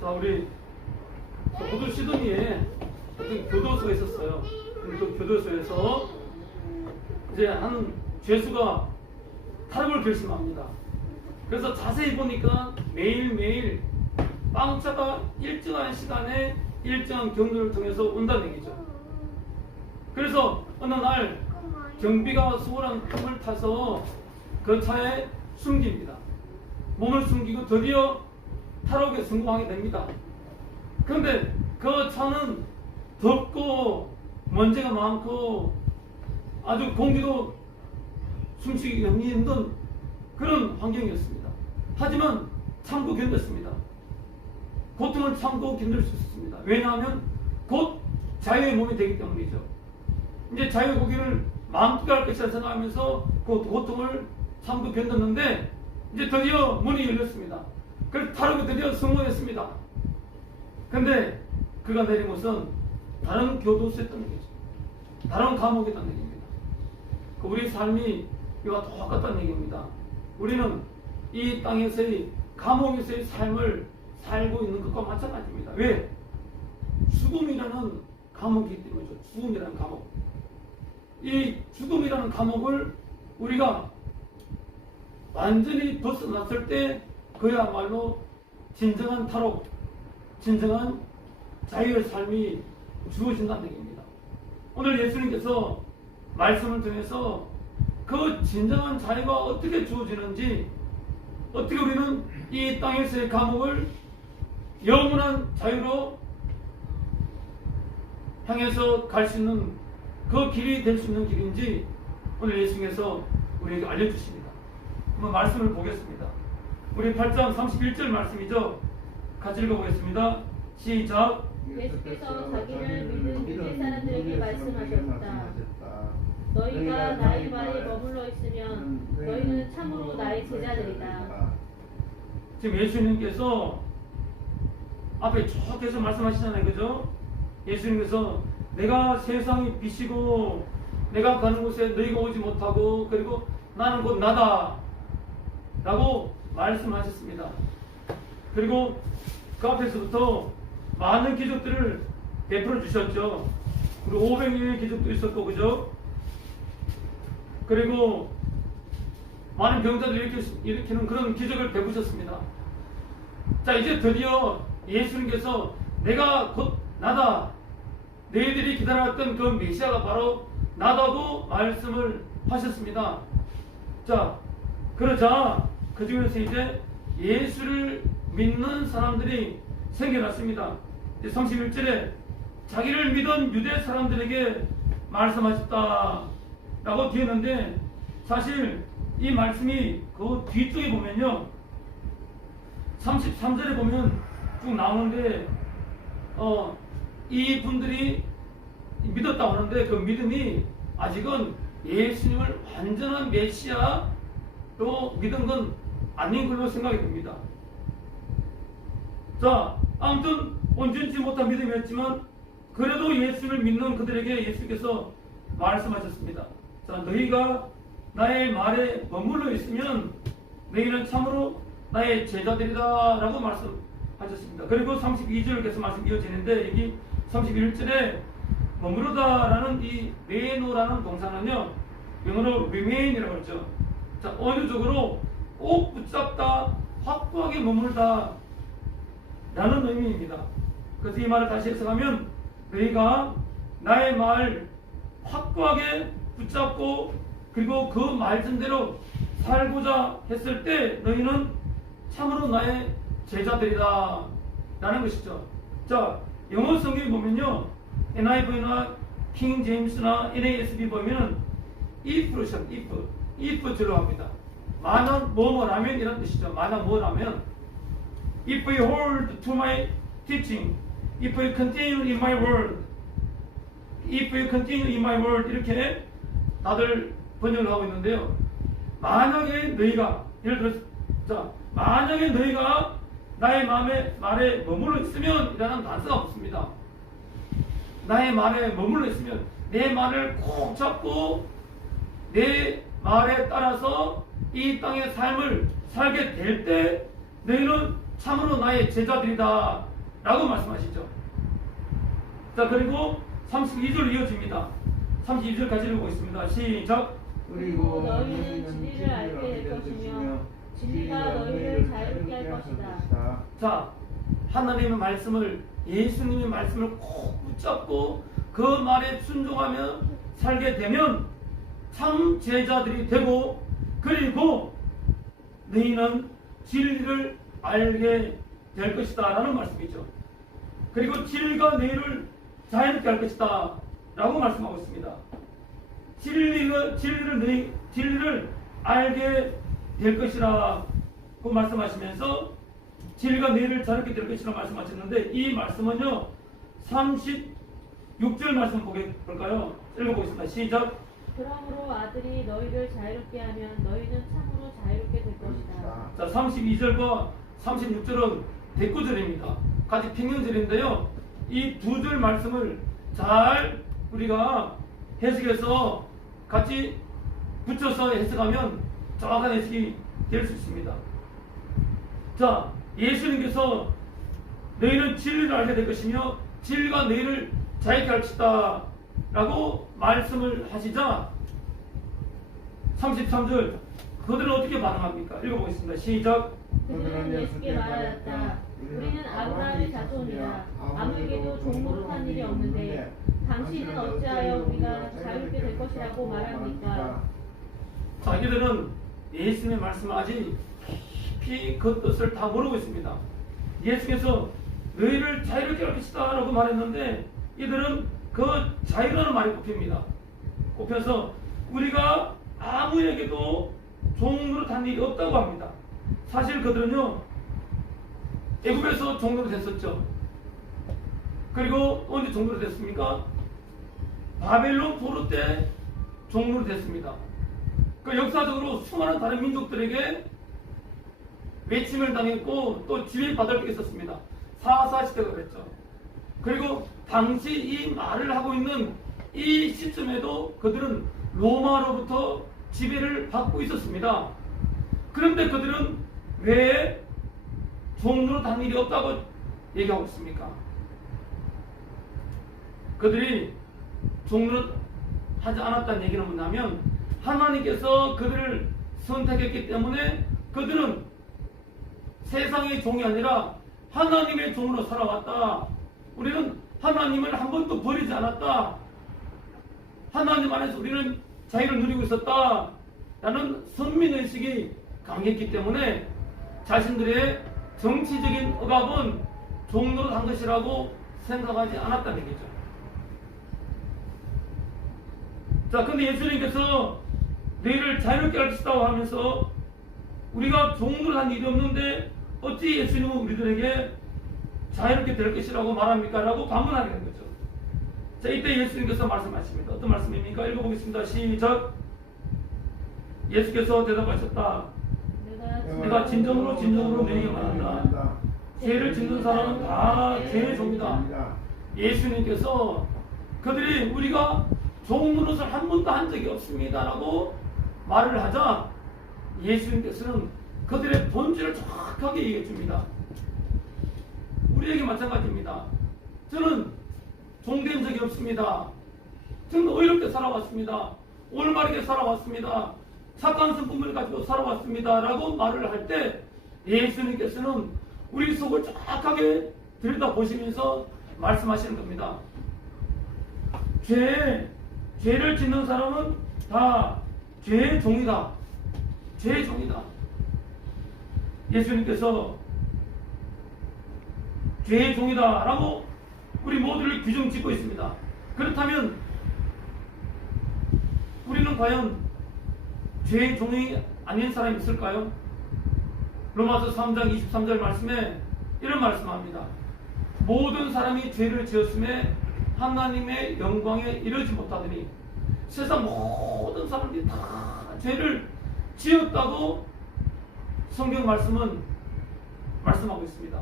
자, 우리 호주 시드니에 어떤 교도소가 있었어요. 그 교도소에서 이제 한 죄수가 탈옥을 결심합니다. 그래서 자세히 보니까 매일매일 빵차가 일정한 시간에 일정한 경로를 통해서 온다는 얘기죠. 그래서 어느 날 경비가 수월한 틈을 타서 그 차에 숨깁니다. 몸을 숨기고 드디어 탈옥에 성공하게 됩니다. 그런데 그 차는 덥고 먼지가 많고 아주 공기도 숨쉬기 힘든 그런 환경이었습니다. 하지만 참고 견뎠습니다. 고통을 참고 견딜 수 있습니다. 왜냐하면 곧 자유의 몸이 되기 때문이죠. 이제 자유의 고기를 마음껏 할 것이라 생각하면서 그 고통을 참고 견뎠는데 이제 드디어 문이 열렸습니다. 그래서 탈옥이 드디어 성공했습니다. 근데 그가 내린 곳은 다른 교도소였다는 얘기죠. 다른 감옥이었다는 얘기입니다. 우리 삶이 이와 똑같다는 얘기입니다. 우리는 이 땅에서의 감옥에서의 삶을 살고 있는 것과 마찬가지입니다. 왜? 죽음이라는 감옥이기 때문이죠. 죽음이라는 감옥. 이 죽음이라는 감옥을 우리가 완전히 벗어났을 때 그야말로 진정한 탈옥, 진정한 자유의 삶이 주어진다는 얘기입니다. 오늘 예수님께서 말씀을 통해서 그 진정한 자유가 어떻게 주어지는지, 어떻게 우리는 이 땅에서의 감옥을 영원한 자유로 향해서 갈 수 있는 그 길이 될 수 있는 길인지 오늘 예수님께서 우리에게 알려주십니다. 한번 말씀을 보겠습니다. 우리 8장 31절 말씀이죠. 같이 읽어보겠습니다. 시작. 예수께서 자기를 믿는 유대 사람들에게 말씀하셨다. 너희가 나의 말에 머물러 있으면 너희는 참으로 나의 제자들이다. 지금 예수님께서 앞에 쭉 계속 말씀하시잖아요. 그죠? 예수님께서 내가 세상의 빛이고 내가 가는 곳에 너희가 오지 못하고 그리고 나는 곧 나다 라고 말씀하셨습니다. 그리고 그 앞에서부터 많은 기적들을 베풀어 주셨죠. 그리고 500명의 기적도 있었고, 그죠? 그리고 많은 병자들을 일으키는 그런 기적을 베푸셨습니다. 자, 이제 드디어 예수님께서 내가 곧 나다, 너희들이 기다렸던 그 메시아가 바로 나다고 말씀을 하셨습니다. 자, 그러자 그 중에서 이제 예수를 믿는 사람들이 생겨났습니다. 31절에 자기를 믿은 유대 사람들에게 말씀하셨다 라고 되어 있는데, 사실 이 말씀이 그 뒤쪽에 보면요 33절에 보면 쭉 나오는데 이 분들이 믿었다고 하는데 그 믿음이 아직은 예수님을 완전한 메시아로 믿은 건 아닌 걸로 생각이 됩니다. 자, 아무튼 온전치 못한 믿음이었지만 그래도 예수를 믿는 그들에게 예수께서 말씀하셨습니다. 자, 너희가 나의 말에 머물러 있으면 너희는 참으로 나의 제자들이다 라고 말씀하셨습니다. 그리고 32절 계속 말씀 이어지는데 여기 31절에 머무르다 라는 이 메노라는 동사는요 영어로 remain이라고 하죠. 자, 언어적으로 꼭 붙잡다, 확고하게 머물다 라는 의미입니다. 그래서 이 말을 다시 해석하면 너희가 나의 말 확고하게 붙잡고 그리고 그 말씀대로 살고자 했을 때 너희는 참으로 나의 제자들이다 라는 것이죠. 자, 영어 성경에 보면요 NIV나 킹 제임스나 NASB 보면은 if로 시작, if 들어갑니다. 만약 뭐뭐라면 이런 뜻이죠. 만약 뭐라면 if you hold to my teaching, if you continue in my word, if you continue in my word 이렇게 다들 번역을 하고 있는데요. 만약에 너희가 예를 들어서 자, 만약에 너희가 나의 말에 머물러 있으면 이라는 단서가 없습니다. 나의 말에 머물러 있으면 내 말을 꼭 잡고 내 말에 따라서 이 땅의 삶을 살게 될 때 너희는 참으로 나의 제자들이다 라고 말씀하시죠. 자, 그리고 32절 이어집니다. 32절 같이 읽어보겠습니다. 시작. 그리고 너희는 진리를 알게 될 것이며 진리가 너희를 자유롭게 할 것이다. 자, 하나님의 말씀을, 예수님의 말씀을 꼭 붙잡고 그 말에 순종하며 살게 되면 참 제자들이 되고, 그리고 너희는 진리를 알게 될 것이다 라는 말씀이죠. 그리고 진리가 너희를 자유롭게 할 것이다 라고 말씀하고 있습니다. 진리를 알게 될 것이라고 말씀하시면서 진리가 너희를 자유롭게 될 것이라고 말씀하셨는데, 이 말씀은요 36절 말씀 볼까요? 읽어보겠습니다. 시작. 그러므로 아들이 너희를 자유롭게 하면 너희는 참으로 자유롭게 될 것이다. 자, 32절과 36절은 대꾸절입니다. 같이 평행절인데요. 이 두 절 말씀을 잘 우리가 해석해서 같이 붙여서 해석하면 정확한 해석이 될 수 있습니다. 자, 예수님께서 너희는 진리를 알게 될 것이며 진리가 너희를 자유케 할 것이다 라고 말씀을 하시자 33절, 그들은 어떻게 반응합니까? 읽어보겠습니다. 시작. 그들은 예수께 말하였다. 우리는 아브라함의 자손이라 아무에게도 종 노릇한 일이 없는데 당신은 어찌하여 우리가 자유롭게 될 것이라고 말합니까? 자기들은 예수님의 말씀을 아직 깊이 그 뜻을 다 모르고 있습니다. 예수께서 너희를 자유롭게 할 것이다 라고 말했는데, 이들은 그 자유라는 말이 꼽혀서 우리가 아무에게도 종노릇한 일이 없다고 합니다. 사실 그들은요 애굽에서 종노릇 했었죠. 그리고 언제 종노릇 했습니까? 바벨론 포로 때 종노릇 했습니다. 그 역사적으로 수많은 다른 민족들에게 외침을 당했고 또 지배받을 게 있었습니다. 사사시대가 그랬죠. 그리고 당시 이 말을 하고 있는 이 시점에도 그들은 로마로부터 지배를 받고 있었습니다. 그런데 그들은 왜 종로로 단 일이 없다고 얘기하고 있습니까? 그들이 종로로 하지 않았다는 얘기는 뭐냐면, 하나님께서 그들을 선택했기 때문에 그들은 세상의 종이 아니라 하나님의 종으로 살아왔다. 우리는 하나님을 한 번도 버리지 않았다. 하나님 안에서 우리는 자유를 누리고 있었다 라는 선민의식이 강했기 때문에 자신들의 정치적인 억압은 종로로 한 것이라고 생각하지 않았다는 얘기죠. 자, 근데 예수님께서 너희를 자유롭게 할 것이라고 하면서 우리가 종로로 한 일이 없는데 어찌 예수님은 우리들에게 자유롭게 될 것이라고 말합니까? 라고 반문하게 된 거죠. 자, 이때 예수님께서 말씀하십니다. 어떤 말씀입니까? 읽어보겠습니다. 시작. 예수께서 대답하셨다. 내가 진정으로 너희에게 말한다. 죄를 짓는 사람은 다 죄의 종이다. 예수님께서 그들이 우리가 종 노릇을 한 번도 한 적이 없습니다 라고 말을 하자 예수님께서는 그들의 본질을 정확하게 얘기해 줍니다. 우리에게 마찬가지입니다. 저는 종된 적이 없습니다. 저는 의롭게 살아왔습니다. 올바르게 살아왔습니다. 착한 성품을 가지고 살아왔습니다 라고 말을 할 때 예수님께서는 우리 속을 정확하게 들여다보시면서 말씀하시는 겁니다. 죄를 짓는 사람은 다 죄의 종이다. 죄의 종이다. 예수님께서 죄의 종이다 라고 우리 모두를 규정 짓고 있습니다. 그렇다면 우리는 과연 죄의 종이 아닌 사람이 있을까요? 로마서 3장 23절 말씀에 이런 말씀합니다. 모든 사람이 죄를 지었음에 하나님의 영광에 이르지 못하더니, 세상 모든 사람들이 다 죄를 지었다고 성경 말씀은 말씀하고 있습니다.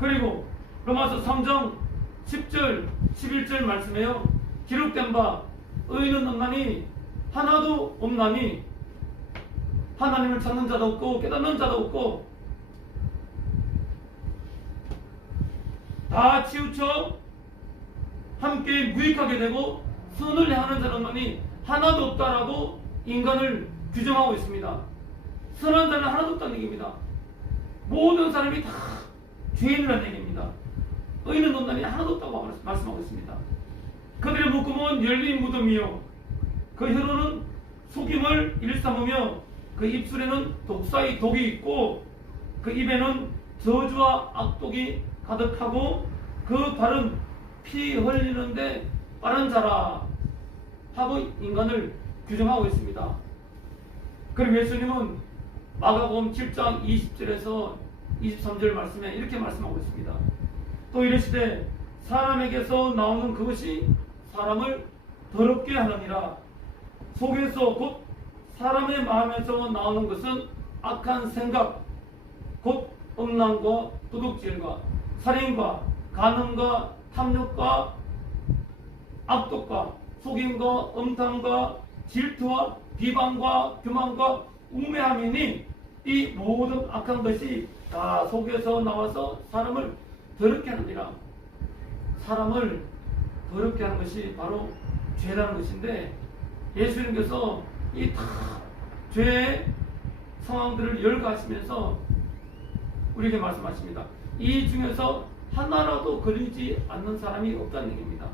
그리고 로마서 3장 10절 11절 말씀에요, 기록된 바 의인은 없나니 하나도 없나니 하나님을 찾는 자도 없고 깨닫는 자도 없고 다 치우쳐 함께 무익하게 되고 선을 행하는 사람만이 하나도 없다라고 인간을 규정하고 있습니다. 선한 자는 하나도 없다는 얘기입니다. 모든 사람이 다 죄인이라는 얘기입니다. 의인은 없나니 하나도 없다고 말씀하고 있습니다. 그들의 묶음은 열린 무덤이요 그 혀로는 속임을 일삼으며 그 입술에는 독사의 독이 있고 그 입에는 저주와 악독이 가득하고 그 발은 피 흘리는데 빠른 자라 하고 인간을 규정하고 있습니다. 그럼 예수님은 마가복음 7장 20절에서 23절 말씀에 이렇게 말씀하고 있습니다. 또 이르시되 사람에게서 나오는 그것이 사람을 더럽게 하느니라. 속에서 곧 사람의 마음에서 나오는 것은 악한 생각 곧 음란과 도둑질과 살인과 간음과 탐욕과 악독과 속임과 음탕과 질투와 비방과 교만과 우매함이니 이 모든 악한 것이 다 속에서 나와서 사람을 더럽게 하느니라. 사람을 더럽게 하는 것이 바로 죄라는 것인데 예수님께서 이 다 죄의 상황들을 열거하시면서 우리에게 말씀하십니다. 이 중에서 하나라도 걸리지 않는 사람이 없다는 얘기입니다.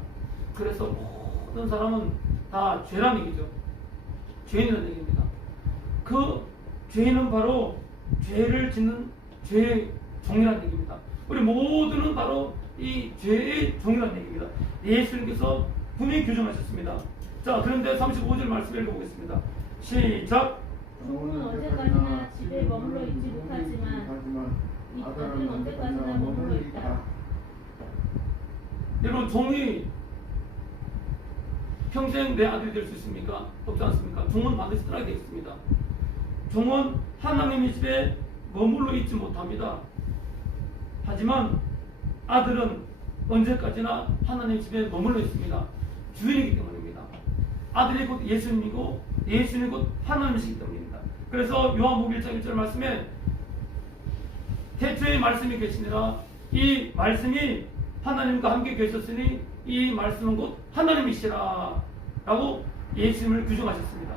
그래서 모든 사람은 다 죄라는 얘기죠. 죄인이라는 얘기입니다. 그 죄인은 바로 죄를 짓는 죄의 종이라는 얘기입니다. 우리 모두는 바로 이 죄의 종이라는 얘기입니다. 예수님께서 분명히 규정하셨습니다. 자, 그런데 35절 말씀 읽어보겠습니다. 시작. 종은 언제까지나 집에 머물러 있지 못하지만 이 아들은 언제까지나 머물러 있다. 여러분, 종이 평생 내 아들이 될 수 있습니까? 없지 않습니까? 종은 반드시 떠나게 되어 있습니다. 종은 하나님의 집에 머물러 있지 못합니다. 하지만 아들은 언제까지나 하나님의 집에 머물러 있습니다. 주인이기 때문입니다. 아들이 곧 예수님이고 예수님이 곧 하나님이시기 때문입니다. 그래서 요한복음 1장 1절 말씀에 태초에 말씀이 계시니라. 이 말씀이 하나님과 함께 계셨으니 이 말씀은 곧 하나님이시라 라고 예수님을 규정하셨습니다.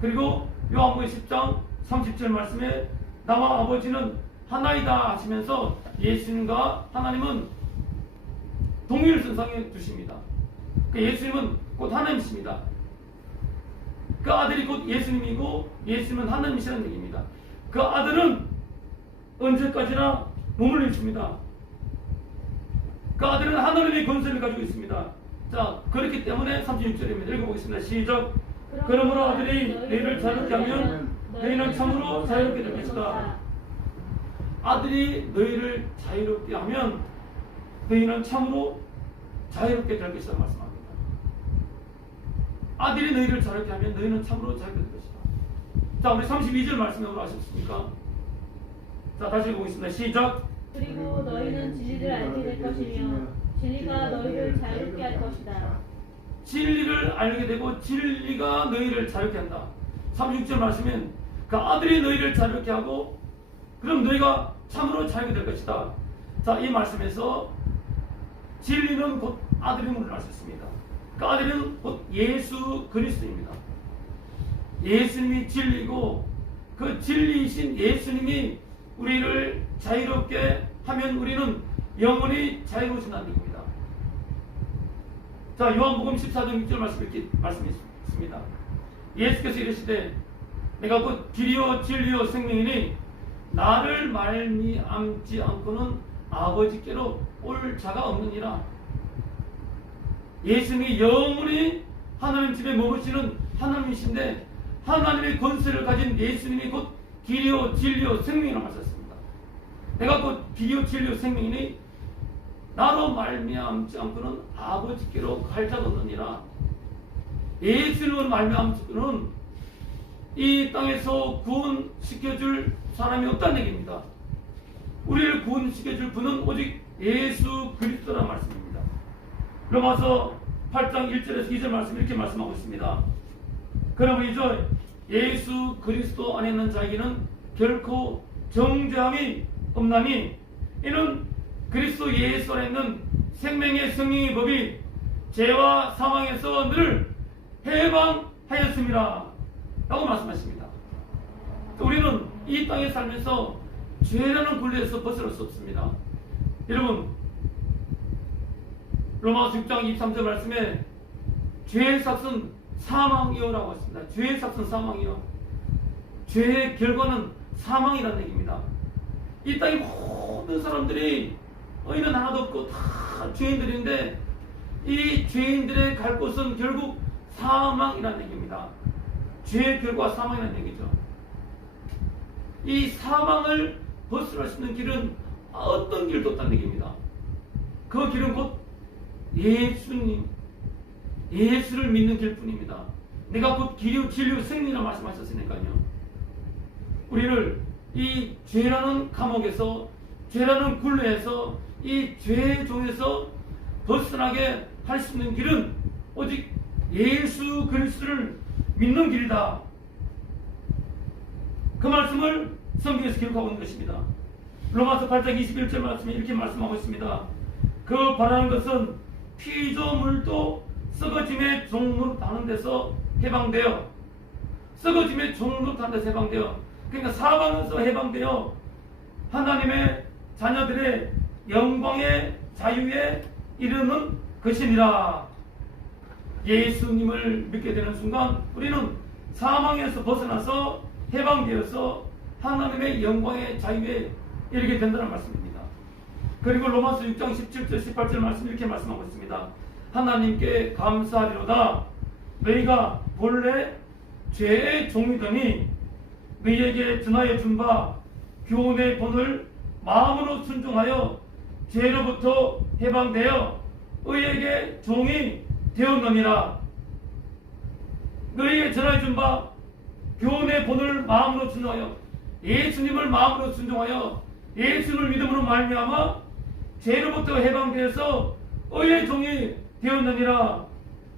그리고 요한복음 10장 30절 말씀에 나와 아버지는 하나이다 하시면서 예수님과 하나님은 동일선상에 두십니다. 그 예수님은 곧 하나님이십니다. 그 아들이 곧 예수님이고 예수님은 하나님이시라는 얘기입니다. 그 아들은 언제까지나 머물러 있습니다. 그 아들은 하나님의 권세를 가지고 있습니다. 자, 그렇기 때문에 36절입니다. 읽어보겠습니다. 시작. 그러므로 아들이 너희를 자유롭게 하면 너희는 참으로 자유롭게 될 것이다. 아들이 너희를 자유롭게 하면 너희는 참으로 자유롭게 될 것이다 말씀합니다. 아들이 너희를 자유롭게 하면 너희는 참으로 자유롭게 될 것이다. 자, 우리 32절 말씀에 올라가셨습니까? 자, 다시 읽어보겠습니다. 시작. 그리고 너희는 진리를 알게 될 것이며 진리가 너희를 자유롭게 할 것이다. 진리를 알게 되고 진리가 너희를 자유롭게 한다. 36절 말씀은 그 아들이 너희를 자유롭게 하고 그럼 너희가 참으로 자유롭게 될 것이다. 자, 이 말씀에서 진리는 곧 아들임을 하셨습니다. 그 아들은 곧 예수 그리스도입니다. 예수님이 진리고 그 진리이신 예수님이 우리를 자유롭게 하면 우리는 영원히 자유로워진다는 얘기입니다. 자, 요한복음 14장 6절 말씀 이렇게 말씀했습니다. 예수께서 이르시되 내가 곧 길이요 진리요 생명이니 나를 말미암지 않고는 아버지께로 올 자가 없느니라. 예수님이 영원히 하나님 집에 머무시는 하나님이신데 하나님의 권세를 가진 예수님이 곧 길이요 진리요 생명이라고 하셨습니다. 내가 곧 길이요 진리요 생명이니 나로 말미암지 않고는 아버지께로 갈 자가 없느니라. 예수님으로 말미암지는 이 땅에서 구원시켜줄 사람이 없다는 얘기입니다. 우리를 구원시켜줄 분은 오직 예수 그리스도라는 말씀입니다. 로마서 8장 1절에서 2절 말씀 이렇게 말씀하고 있습니다. 그러므로 예수 그리스도 안에 있는 자에게는 결코 정죄함이 없나니 이는 그리스도 예수 안에 있는 생명의 성령의 법이 죄와 사망에서 늘 해방하였습니다 라고 말씀하십니다. 우리는 이 땅에 살면서 죄라는 굴레에서 벗어날 수 없습니다. 여러분, 로마서 6장 23절 말씀에 죄의 삭은 사망이요라고 했습니다. 죄의 삭은 사망이요. 죄의 결과는 사망이라는 얘기입니다. 이 땅의 모든 사람들이 의인은 하나도 없고 다 죄인들인데 이 죄인들의 갈 곳은 결국 사망이라는 얘기입니다. 죄의 결과 사망이라는 얘기죠. 이 사망을 벗어날 수 있는 길은 어떤 길도 없다는 얘기입니다. 그 길은 곧 예수님, 예수를 믿는 길뿐입니다. 내가 곧 길이요 진리요 생명이라 말씀하셨으니까요. 우리를 이 죄라는 감옥에서, 죄라는 굴레에서, 이 죄의 종에서 벗어나게 할 수 있는 길은 오직 예수 그리스도를 믿는 길이다. 그 말씀을 성경에서 기록하고 있는 것입니다. 로마서 8장 21절 말씀에 이렇게 말씀하고 있습니다. 그 바라는 것은 피조물도 썩어짐의 종로로 타는 데서 해방되어, 썩어짐의 종로로 타는 데서 해방되어, 그러니까 사방에서 해방되어 하나님의 자녀들의 영광의 자유에 이르는 것이니라. 예수님을 믿게 되는 순간 우리는 사망에서 벗어나서 해방되어서 하나님의 영광의 자유에 이르게 된다는 말씀입니다. 그리고 로마서 6장 17절 18절 말씀 이렇게 말씀하고 있습니다. 하나님께 감사하리로다. 너희가 본래 죄의 종이더니 너희에게 전하여 준 바 교훈의 본을 마음으로 순종하여 죄로부터 해방되어 의에게 종이 되었느니라. 너희에게 전하여 준 바 교훈의 본을 마음으로 순종하여, 예수님을 마음으로 순종하여 예수를 믿음으로 말미암아 죄로부터 해방되어서 의의 종이 되었느니라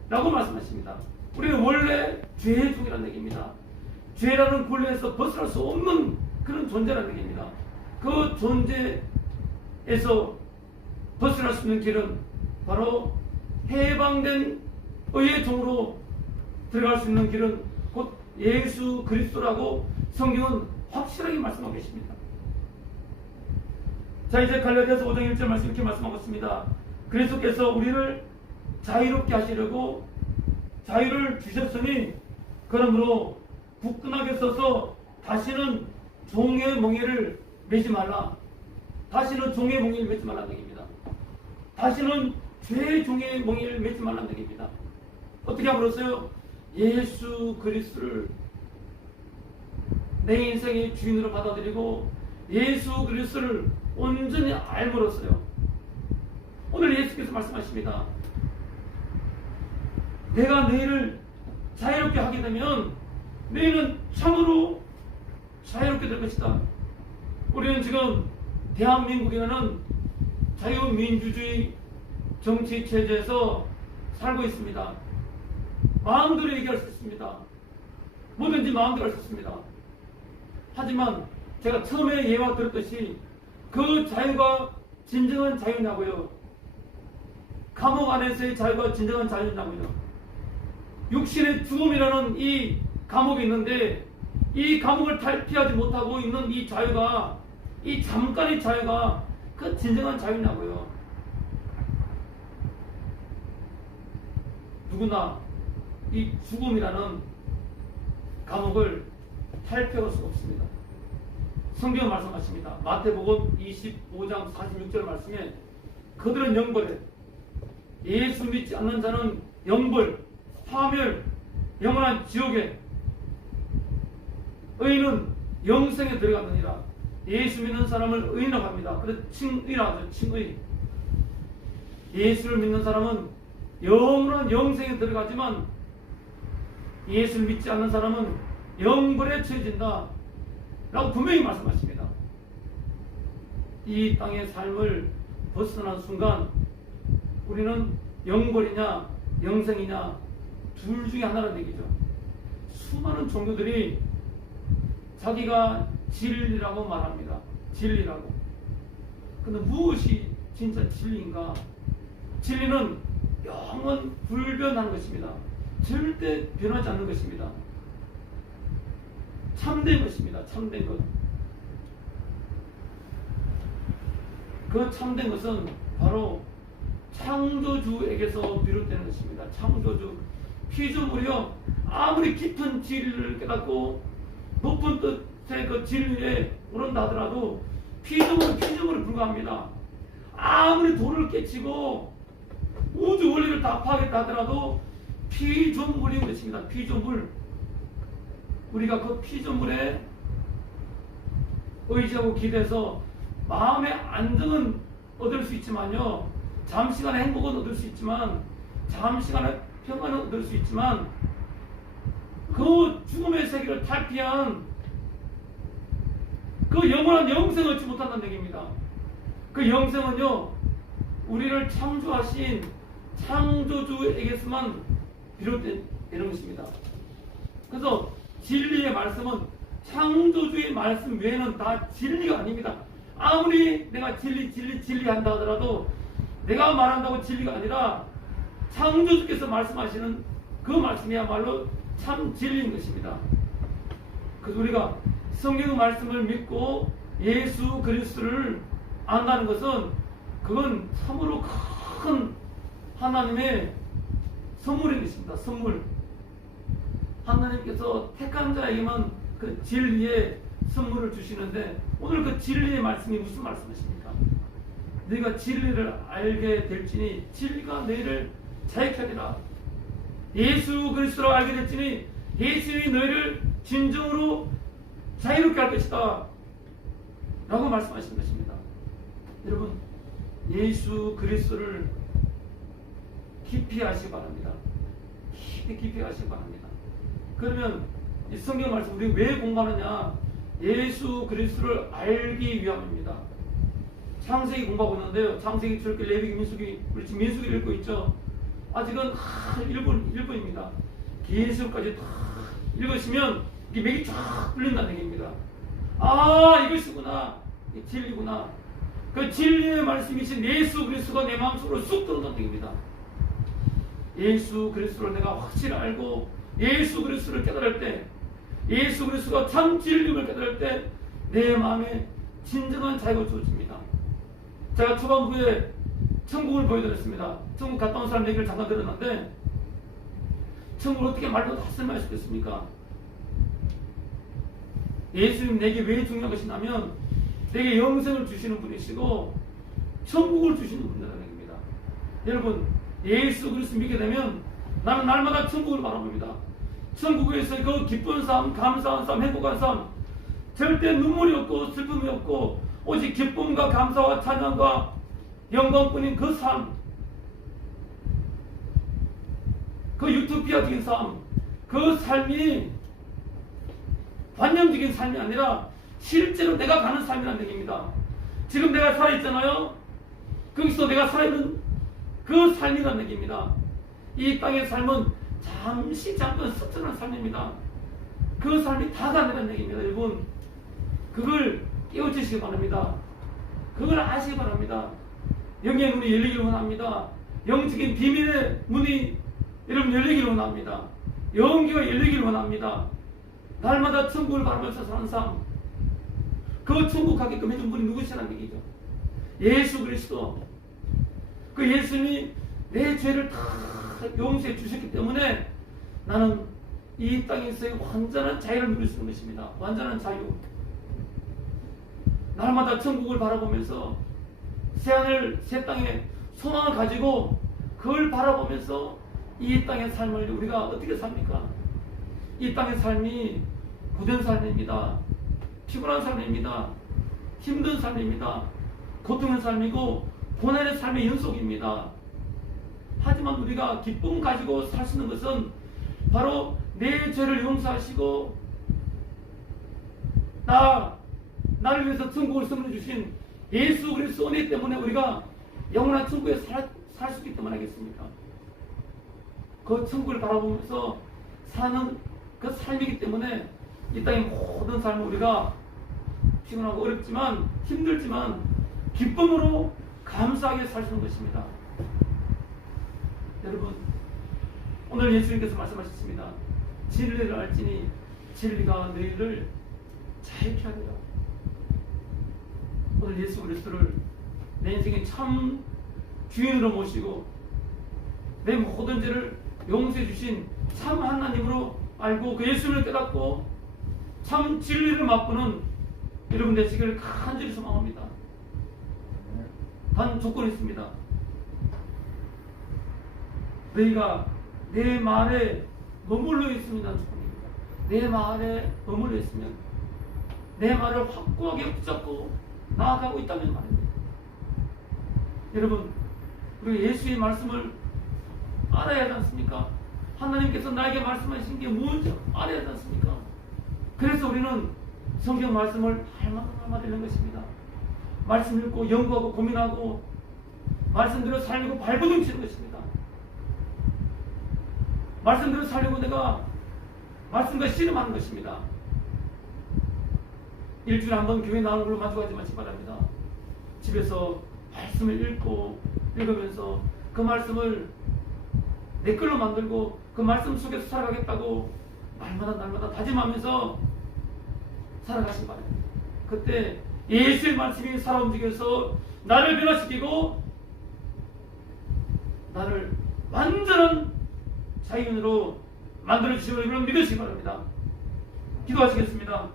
라고 말씀하십니다. 우리는 원래 죄의 종이라는 얘기입니다. 죄라는 굴레에서 벗어날 수 없는 그런 존재라는 얘기입니다. 그 존재에서 벗어날 수 있는 길은 바로 해방된 의의 종으로 들어갈 수 있는 길은 곧 예수 그리스도라고 성경은 확실하게 말씀하고 계십니다. 자, 이제 갈라디아서 5장 1절 말씀 이렇게 말씀하고 있습니다. 그리스도께서 우리를 자유롭게 하시려고 자유를 주셨으니 그러므로 굳건하게 서서 다시는 종의 멍에를 매지 말라. 다시는 종의 멍에를 매지 말라는 얘기입니다. 다시는 죄의 종의 멍에를 매지 말라는 얘기입니다. 어떻게 함으로써요? 예수 그리스도를 내 인생의 주인으로 받아들이고 예수 그리스도를 온전히 알므로써요. 오늘 예수께서 말씀하십니다. 내가 너희를 자유롭게 하게 되면 너희는 참으로 자유롭게 될 것이다. 우리는 지금 대한민국이라는 자유민주주의 정치 체제에서 살고 있습니다. 마음대로 얘기할 수 있습니다. 뭐든지 마음대로 할 수 있습니다. 하지만 제가 처음에 예화 들었듯이 그 자유가 진정한 자유냐고요? 감옥 안에서의 자유가 진정한 자유냐고요? 육신의 죽음이라는 이 감옥이 있는데 이 감옥을 탈피하지 못하고 있는 이 자유가, 이 잠깐의 자유가 그 진정한 자유냐고요? 누구나 이 죽음이라는 감옥을 탈피할 수가 없습니다. 성경 말씀하십니다. 마태복음 25장 46절 말씀에 그들은 영벌에, 예수 믿지 않는 자는 영벌, 파멸, 영원한 지옥에, 의인은 영생에 들어갔느니라. 예수 믿는 사람을 의인이라고 합니다. 그래서 칭의라고 하죠. 칭의. 예수를 믿는 사람은 영원한 영생에 들어가지만 예수를 믿지 않는 사람은 영벌에 처해진다 라고 분명히 말씀하십니다. 이 땅의 삶을 벗어난 순간 우리는 영벌이냐 영생이냐 둘 중에 하나라는 얘기죠. 수많은 종교들이 자기가 진리라고 말합니다. 진리라고. 근데 무엇이 진짜 진리인가? 진리는 영원 불변하는 것입니다. 절대 변하지 않는 것입니다. 참된 것입니다. 참된 것. 그 참된 것은 바로 창조주에게서 비롯되는 것입니다. 창조주. 피조물이요, 아무리 깊은 진리를 깨닫고 높은 뜻의 그 진리에 오른다 하더라도 피조물에 불과합니다. 아무리 돌을 깨치고 우주 원리를 다 파괴했다 하더라도 피조물인 것입니다. 피조물. 우리가 그 피조물에 의지하고 기대서 마음의 안정은 얻을 수 있지만요, 잠시간의 행복은 얻을 수 있지만, 잠시간의 평안은 얻을 수 있지만, 그 죽음의 세계를 탈피한 그 영원한 영생을 얻지 못한다는 얘기입니다. 그 영생은요, 우리를 창조하신 창조주에게서만 비롯되는 것입니다. 그래서 진리의 말씀은 창조주의 말씀 외에는 다 진리가 아닙니다. 아무리 내가 진리 한다 하더라도 내가 말한다고 진리가 아니라 창조주께서 말씀하시는 그 말씀이야말로 참 진리인 것입니다. 그래서 우리가 성경의 말씀을 믿고 예수 그리스도를 안다는 것은 그건 참으로 큰 하나님의 선물인 것입니다. 선물. 하나님께서 택한 자에게만 그 진리의 선물을 주시는데, 오늘 그 진리의 말씀이 무슨 말씀이십니까? 너희가 진리를 알게 될지니 진리가 너희를 자유케 하리라. 예수 그리스도를 알게 될지니 예수님이 너희를 진정으로 자유롭게 할 것이다 라고 말씀하신 것입니다. 여러분, 예수 그리스도를 깊이 아시기 바랍니다. 깊이 아시기 바랍니다. 그러면 이 성경 말씀 우리 왜 공부하느냐? 예수 그리스도를 알기 위함입니다. 창세기 공부하고 있는데요, 창세기, 출애굽기, 레위기, 민수기, 우리 지금 민수기를 읽고 있죠. 아직은 1분입니다. 계시록까지 다 읽으시면 이 맥이 쫙 뚫린다는 얘기입니다. 아, 이것이구나, 이 진리구나. 그 진리의 말씀이신 예수 그리스도가 내 마음속으로 쑥 들어온다는 얘기입니다. 예수 그리스도를 내가 확실히 알고 예수 그리스도를 깨달을 때, 예수 그리스도가 참 진리를 깨달을 때 내 마음에 진정한 자유가 주어집니다. 제가 초반부에 천국을 보여드렸습니다. 천국 갔다 온 사람 얘기를 잠깐 들었는데, 천국을 어떻게 말로 다 설명할 수 있겠습니까? 예수님 내게 왜 중요한 것이냐면 내게 영생을 주시는 분이시고 천국을 주시는 분이라는 얘기입니다. 여러분, 예수 그리스도 믿게 되면 나는 날마다 천국을 바라봅니다. 천국에서 그 기쁜 삶, 감사한 삶, 행복한 삶, 절대 눈물이 없고 슬픔이 없고 오직 기쁨과 감사와 찬양과 영광뿐인 그 삶, 그 유토피아적인 삶, 그 삶이 관념적인 삶이 아니라 실제로 내가 가는 삶이라는 얘기입니다. 지금 내가 살아있잖아요. 거기서 내가 살아있는 그 삶이라는 얘기입니다. 이 땅의 삶은 잠깐 스쳐가는 삶입니다. 그 삶이 다가 아니라는 얘기입니다. 여러분, 그걸 깨우치시기 바랍니다. 그걸 아시기 바랍니다. 영의 눈이 열리기를 원합니다. 영적인 비밀의 문이 여러분 열리기를 원합니다. 영기가 열리기를 원합니다. 날마다 천국을 바라면서 사는 삶, 그 천국 가게끔 해준 분이 누구시라는 얘기죠? 예수 그리스도. 그 예수님이 내 죄를 다 용서해 주셨기 때문에 나는 이 땅에서의 완전한 자유를 누릴 수 있는 것입니다. 완전한 자유. 날마다 천국을 바라보면서 새하늘 새 땅에 소망을 가지고 그걸 바라보면서 이 땅의 삶을 우리가 어떻게 삽니까? 이 땅의 삶이 고된 삶입니다. 피곤한 삶입니다. 힘든 삶입니다. 고통의 삶이고 고난의 삶의 연속입니다. 하지만 우리가 기쁨 가지고 살 수 있는 것은 바로 내 죄를 용서하시고 나를 위해서 천국을 선물해 주신 예수 그리스도 은혜 때문에 우리가 영원한 천국에 살 수 있기 때문에 하겠습니까? 그 천국을 바라보면서 사는 그 삶이기 때문에 이 땅의 모든 삶을 우리가 피곤하고 어렵지만 힘들지만 기쁨으로 감사하게 사시는 것입니다. 여러분, 오늘 예수님께서 말씀하셨습니다. 진리를 알지니 진리가 너희를 자유케 하리라. 오늘 예수 그리스도를 내 인생의 참 주인으로 모시고 내 모든 죄를 용서해 주신 참 하나님으로 알고 그 예수를 깨닫고 참 진리를 맛보는 여러분 되시기를 간절히 소망합니다. 단 조건이 있습니다. 너희가 내 말에 머물러 있으면 조건입니다. 내 말에 머물러 있으면 내 말을 확고하게 붙잡고 나아가고 있다는 말입니다. 여러분, 우리가 예수의 말씀을 알아야 하지 않습니까? 하나님께서 나에게 말씀하신 게 무엇인지 알아야 하지 않습니까? 그래서 우리는 성경 말씀을 할마다 읽는 것입니다. 말씀 읽고 연구하고 고민하고 말씀대로 살려고 발버둥 치는 것입니다. 말씀대로 살려고 내가 말씀과 씨름하는 것입니다. 일주일에 한 번 교회 나오는 걸로 만족하지 마시기 바랍니다. 집에서 말씀을 읽으면서 그 말씀을 내 걸로 만들고 그 말씀 속에서 살아가겠다고 날마다 다짐하면서 살아가시기 바랍니다. 그때 예수의 말씀이 살아 움직여서 나를 변화시키고 나를 완전한 자유인으로 만들어주시고 이걸 믿으시기 바랍니다. 기도하시겠습니다.